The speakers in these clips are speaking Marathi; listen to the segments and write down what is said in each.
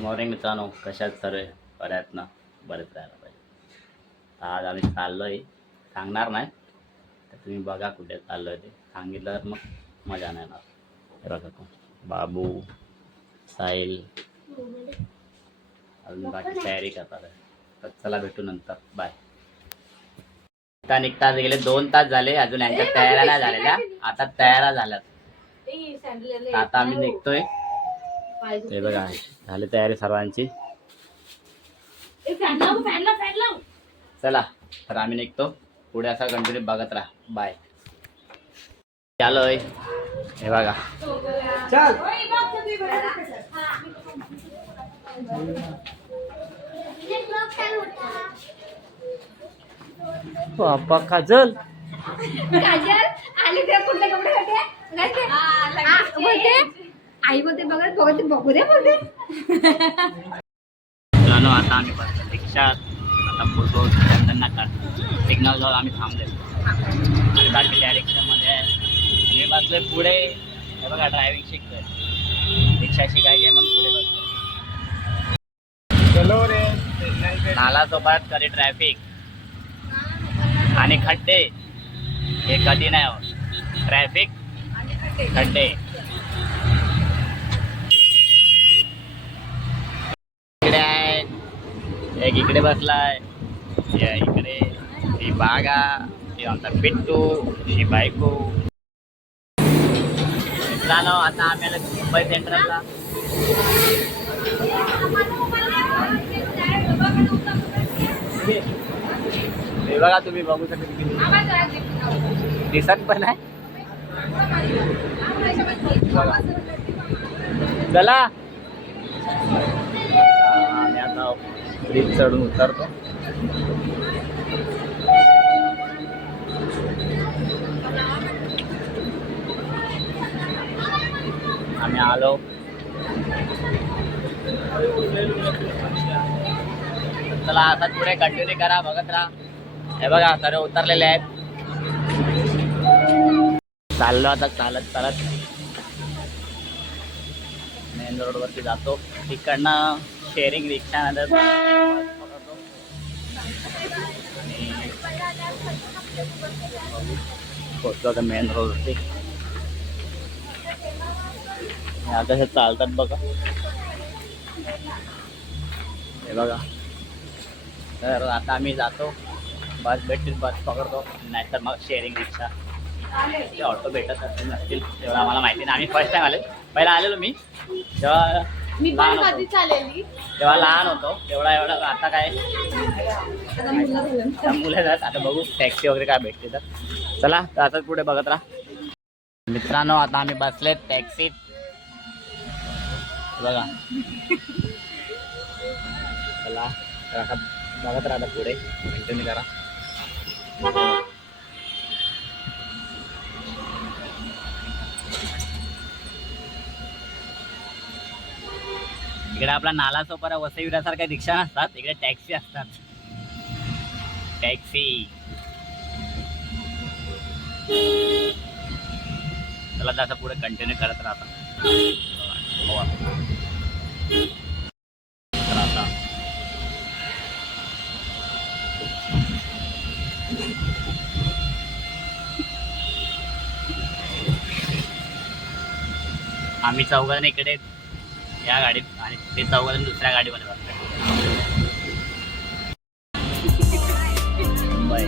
मॉर्निंग मित्रांनो. कशात सर्व बऱ्यात ना? बरेच राहायला पाहिजे. आज आम्ही चाललो आहे सांगणार नाही तर तुम्ही बघा कुठे चाललो आहे ते. सांगितलं तर मग मजा नाही येणार. बघा कोण? बाबू साहिल. अजून बाकी तयारी करतात. तर चला भेटू नंतर. बाय आता निघता गेले. दोन तास झाले. अजून यांच्या तयाऱ्या नाही झालेल्या. आता तयारा झाल्यात. आता आम्ही निघतोय. ते बघा झाली तयारी सर्वांची. चला तर आम्ही निघतो. पुढे असा कंटिन्यू बघत राहा. बाय चालोय हे बघा. बाप्पा काजल. काजल आले ते कुठले कपडे होते आई बोलते बघत बघत बघू दे बोलते. चलो आता आम्ही बसलो रिक्षात. आता फोटो त्यांना काढ सिग्नल जवळ आम्ही थांबले. आणि बाकी त्या रिक्षामध्ये मी बसलोय पुढे. हे बघा ड्रायव्हिंग शिकतोय. रिक्षा शिकायची आहे मग पुढे बसलो. नाला सोबत कधी ट्रॅफिक आणि खड्डे. हे कधी नाही होत. ट्रॅफिक खड्डे इकडे आहे एक इकडे बसलाय या इकडे ती बागा ती आमचा पिट्टू ही बायको. मित्रांनो आता आम्ही आलो मुंबई सेंट्रलला हे बघा तुम्ही बघू शकता दिसत पण आहे. चला. ब्रिज चढून उतरतो. आम्ही आलो. चला आता पुढे कंटिन्यू करा बघत राहा. हे बघा सर्व उतरलेले आहेत. चाललो आता चालत चालत. मेन रोडवरती जातो. तिकडनं शेअरिंग रिक्षा नंतर आता मेन रोडवरती हे आता हे चालतात बघा. हे बघा. तर आता आम्ही जातो. बस भेटतील बस पकडतो. नाहीतर मग शेअरिंग रिक्षा. ऑटो भेटत असतील नसतील तेवढं आम्हाला माहिती नाही. आम्ही फर्स्ट टाइम आले पहिला आलेलो मी. तेव्हा मी लहान पण होतो. कधी चालेली तेव्हा लहान होतो. तेवढा एवढा आता काय? आता मुलं. आता बघू टॅक्सी वगैरे काय भेटते तर. चला तर असंच पुढे बघत राहा. मित्रांनो आता आम्ही बसले टॅक्सीत बघा. चला तर आता बघत राहा आता पुढे. कंटिन्यू करा. इकडे आपला नाला सोपारा वसईविरासारख्या रिक्षा नसतात इकडे टॅक्सी असतात. टॅक्सी. चला त्याचा पुढे कंटिन्यू करत राहता. आम्ही चौघांना इकडे या गाडीत आणि ते चौघांनी दुसऱ्या गाडीमध्ये बसतात मुंबई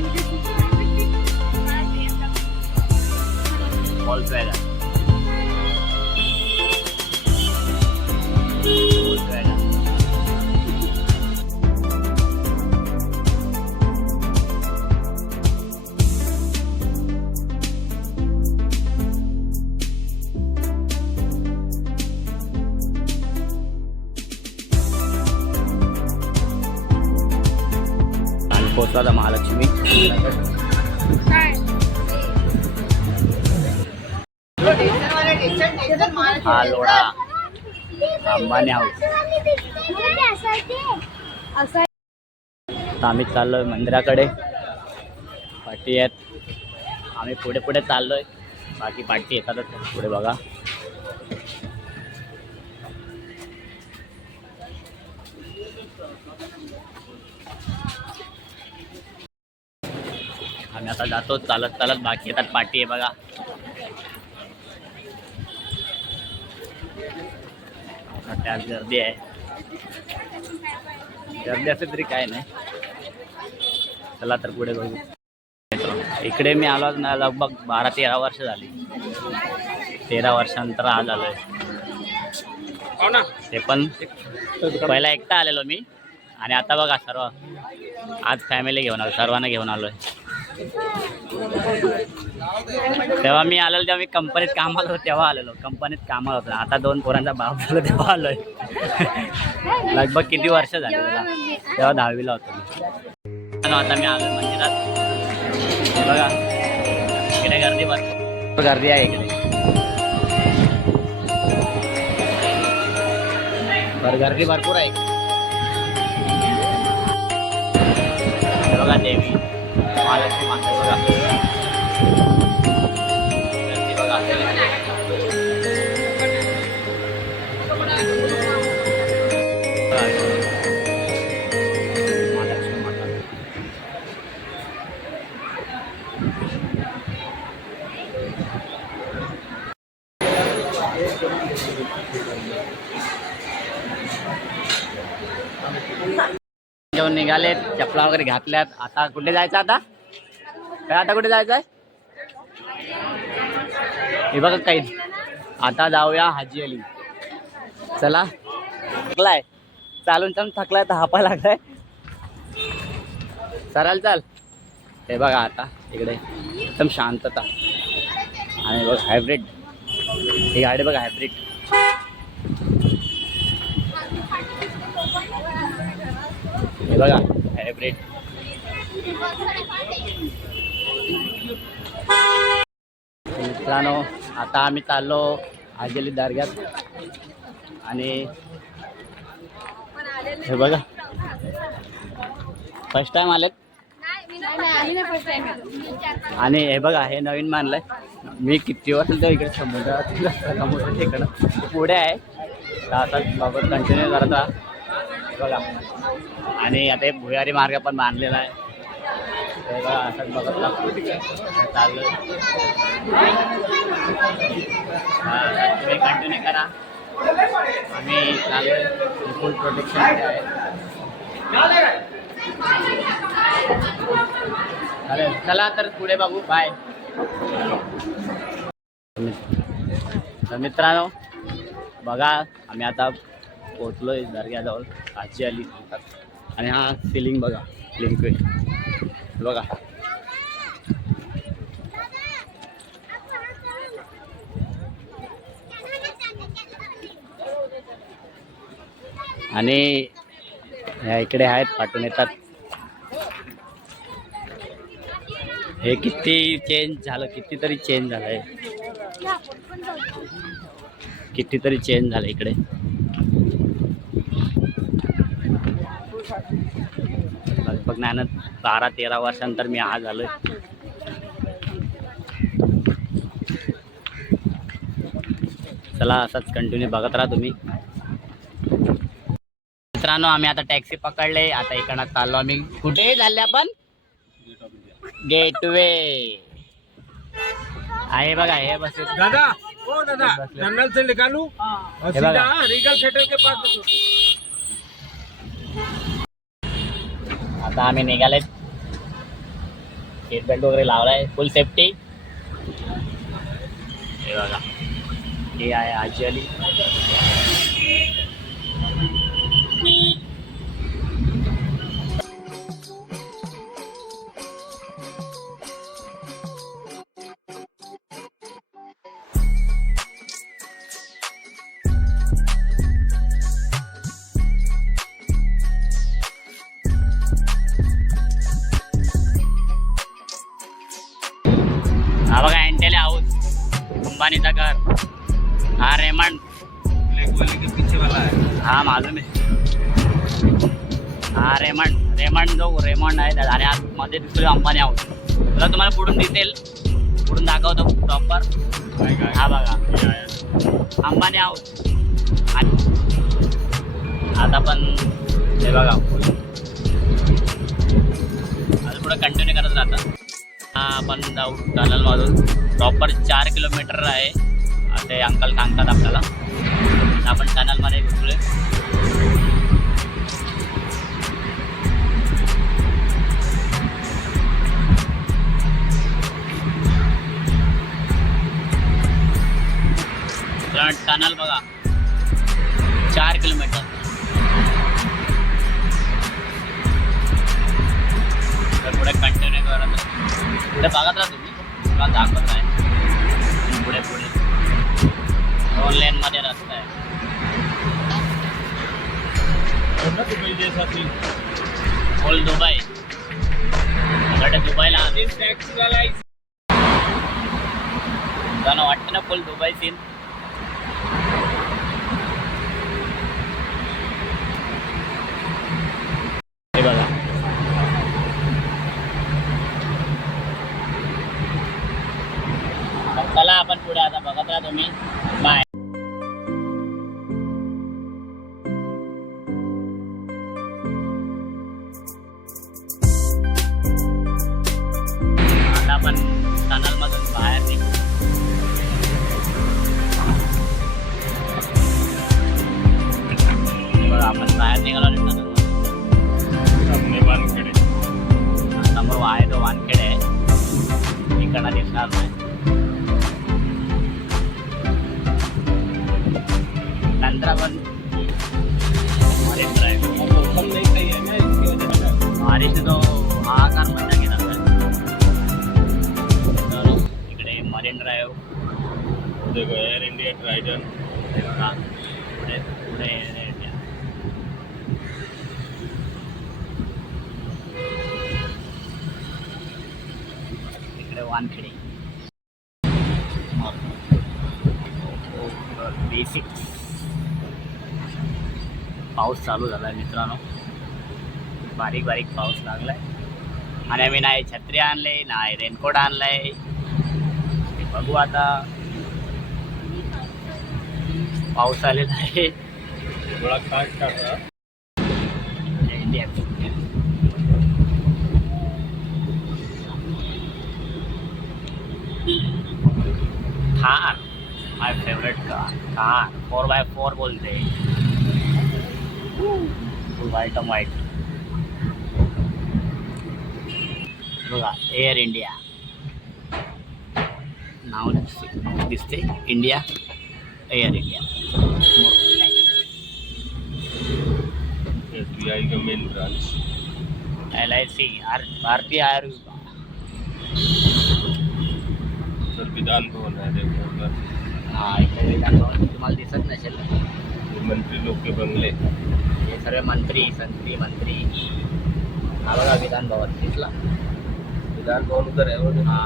हा लोढा अंबानी हाऊस असं आम्ही चाललोय मंदिराकडे. पाठी आहेत. आम्ही पुढे पुढे चाललोय. बाकी पाठी येतातच पुढे बघा. आम्ही आता जातो चालत चालत बाकी येतात पाठी आहे बघा. त्यात गर्दी आहे. गर्दी असेल तरी काय नाही. चला तर पुढे बघू. इकडे मी आलो ना लगभग बारा तेरा वर्ष झाली. तेरा वर्षानंतर आज आलोय. ते पण पहिला एकटा आलेलो मी. आणि आता बघा सर्व. आज फॅमिली घेऊन आलो सर्वांना घेऊन आलोय. तेव्हा मी आलेलो तेव्हा मी कंपनीत कामाला होतो तेव्हा आलेलो. कंपनीत कामाला होतो. आता दोन पोरांचा बाप झालो तेव्हा आलोय. लगभग किती वर्ष झाले तेव्हा दहावीला होतो मी. आणि आता मी आलो मंदिरात. बघा. इकडे गर्दी भरपूर. गर्दी आहे इकडे. बरं गर्दी भरपूर आहे. बघा देवी. महालक्ष्मी माता बघा गर्दी बघा महालक्ष्मी माता जेवण निघालेत चपला वगैरे घातल्यात. आता कुठे जायचं आता? आता कुठे जायचं आहे हे बघा काही आता जाऊया हाजी अली. चला. थकलाय. चालून चालून थकलाय तर हापा लागलाय. चल चाल. हे बघा आता इकडे. एकदम शांतता. आणि बघ हायब्रिड ही गाडी बघा हायब्रिड हे बघा हायब्रिड मित्रांनो आता आम्ही चाललो आजेली दर्ग्यात. आणि हे बघा. फर्स्ट टाइम आलेत? आणि हे बघा हे नवीन मानलंय मी किती वर्ष तर इकडे समुद्रात समुद्र पुढे आहे. तर बाबत कंटिन्यू करत राहा. बघा. आणि आता हे भुयारी मार्ग पण बांधलेला आहे. हे बघा तुम्ही कंटिन्यू करा आम्ही चालू फुल प्रोटेक्शन आहे चालेल चला तर पुढे बघू. बाय तर मित्रांनो बघा आम्ही आता पोचलोय दर्ग्याजवळ. आजी आली आणि हा सिलिंग बघा लिंक्विड बघा. आणि ह्या इकडे आहेत पाठवून येतात. हे किती चेंज झालं कितीतरी चेंज झालंय. कितीतरी चेंज झालं इकडे. लगभग नाही बारा तेरा वर्षानंतर मी आज आलोय. चला असंच कंटिन्यू बघत राहा तुम्ही. मित्रांनो आम्ही आता टॅक्सी पकडले. आता इकडनं चाललो आम्ही. कुठे चालले आपण? गेटवे आहे बघा हे बस दादा ओ दादा. टनल से निकालू? और। सीधा रीगल थिएटर के पास आता आम्ही निघाले सीट बेल्ट वगैरे लावलाय फुल सेफ्टी हे बघा. हे आहे आजी अली. हा बघा अँटेले हाऊस अंबानीचा घर. हा रेमंड हा मालूम आहे. हा रेमंड रेमंड जो रेमंड आहे त्या आणि आज मध्ये दिसतोय अंबानी हाऊस तुला तुम्हाला पुढून दिसेल. पुढून दाखवतो प्रॉपर हा बघा. अंबानी हाऊस आणि आता पण हे बघा. अजून पुढे कंटिन्यू करत राहतात. आपण जाऊ टनल मधून. प्रॉपर चार किलोमीटर आहे. ते अंकल सांगतात आपल्याला. आपण टनलमध्ये घुसलोय टनल बघा. चार किलोमीटर तर पुढे कंटिन्यू करत पुढे बघत राहा तुम्ही तुम्हाला दाखवत आहे पुढे पुढे. दोन लेन मध्ये रस्ता आहे. Full Dubai. इकडे दुबईला आधी टॅक्सी वाला जाणं वाटतं ना फुल दुबई सीन से बारिश तो हाहाकार मजा घेत असेल तर इकडे मरीन ड्राईव्ह देखो एयर इंडिया ट्राइडन हे बघा पुढे पुढे Air India. इकडे वानखेडे बेसिक पाऊस चालू झाला आहे मित्रांनो बारीक बारीक पाऊस लागलाय. आणि आम्ही नाही छत्री आणले नाही रेनकोट आणलाय. बघू आता. पाऊस आलेला आहे. थोड़ा काट India. Thar. My favourite car car four by four बोलते. व्हाईट व्हाईट बघा एअर इंडिया नाव दिसते दिसते. इंडिया एअर इंडिया एसबीआई का main branch L I C R भारतीय आयुर्विमा सर विधान भवन है देखो उधर हा इकडे विधान भवन तुम्हाला दिसत नसेल मंत्री लोग के बंगले. हे सर्व मंत्री संत्री मंत्री. हा बघा विधान भवन. दिसला? विधान भवन उधर है वो। हा.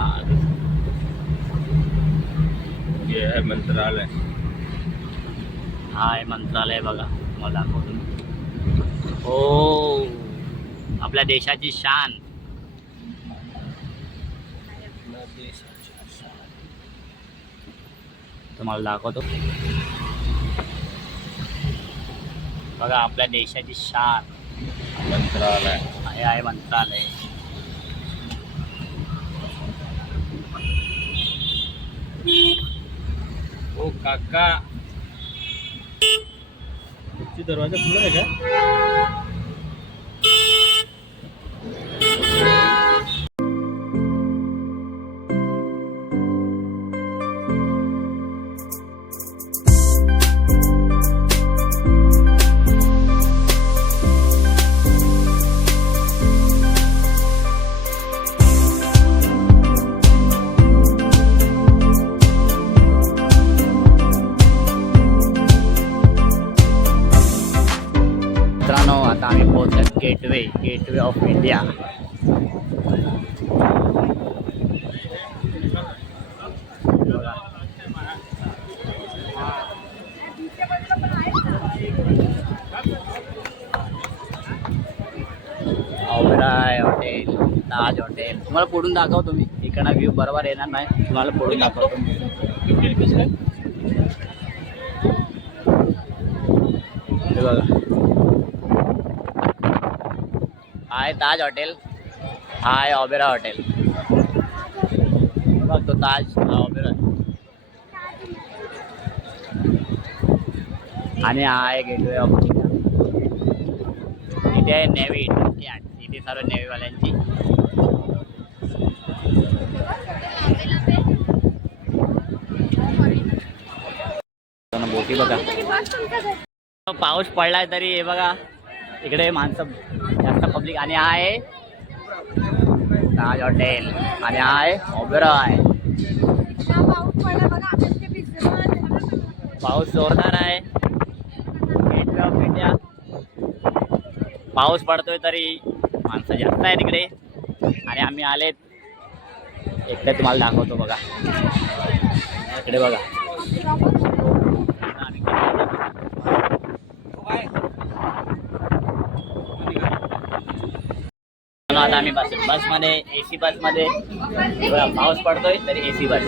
ये है मंत्रालय हा मंत्रालय बघा मला दाखवतो. हो आपल्या देशाची शान तुम्हाला दाखवतो बघा आपल्या देशाची शान मंत्रालय हे आहे मंत्रालय ओ काका. दरवाजा खुला आहे का? Gateway gateway of India hotel Taj hotel तुम्हाला पुढून दाखव तुम्ही. इकडनं व्ह्यू बरोबर येणार नाही. तुम्हाला पुढून दाखवतो हे बघा. आहे ताज हॉटेल। हा आहे ऑबेरा हॉटेल। बघ तो ताज हा ऑबेरा आहे. आणि हा आहे गेटवे ऑफ इंडिया इथे आहे नेव्ही यार्ड इथे सर्व नेव्हीवाल्यांची बोटी बघा पाऊस पडलाय तरी हे। बघा इकडे माणसं जास्त पब्लिक आणि हा आहे ताज हॉटेल. आणि हा आहे ओबेरा आहे पाऊस जोरदार आहे. गेटवे ऑफ इंडिया पाऊस पडतोय तरी माणसं जास्त आहे तिकडे आणि आम्ही आलेत. इकडे तुम्हाला दाखवतो बघा. इकडे बघा. चला आता आम्ही बस बसमध्ये ए सी बसमध्ये. पाऊस पडतोय तरी ए सी बस.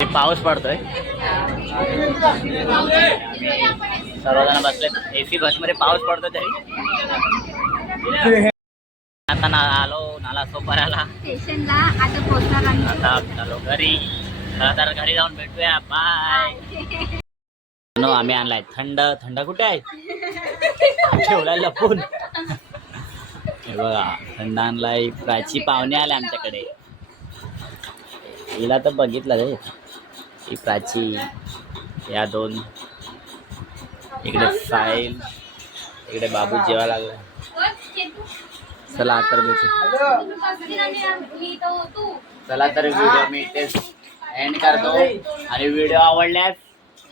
पाऊस पडतोय. सर्वजण बसले. ए सी बसमध्ये पाऊस पडतोय तरी. आता ना आलो नाला सोपाऱ्याला. स्टेशनला आता पोहोचणार आता चालो घरी. तर घरी जाऊन भेटूया. बाय नो आम्ही आणलाय. थंड थंड कुठे आहे? ठेवलाय लपून. हे बघा थंड आणलाय. प्राची पाहुणे आले आमच्याकडे. हिला तर बघितलं रे. ही प्राची या दोन. इकडे साईल इकडे बाबू जेवा लागला. चला तर भेटू. चला तर व्हिडिओ मी इथेच एंड करतो. आणि व्हिडिओ आवडल्यास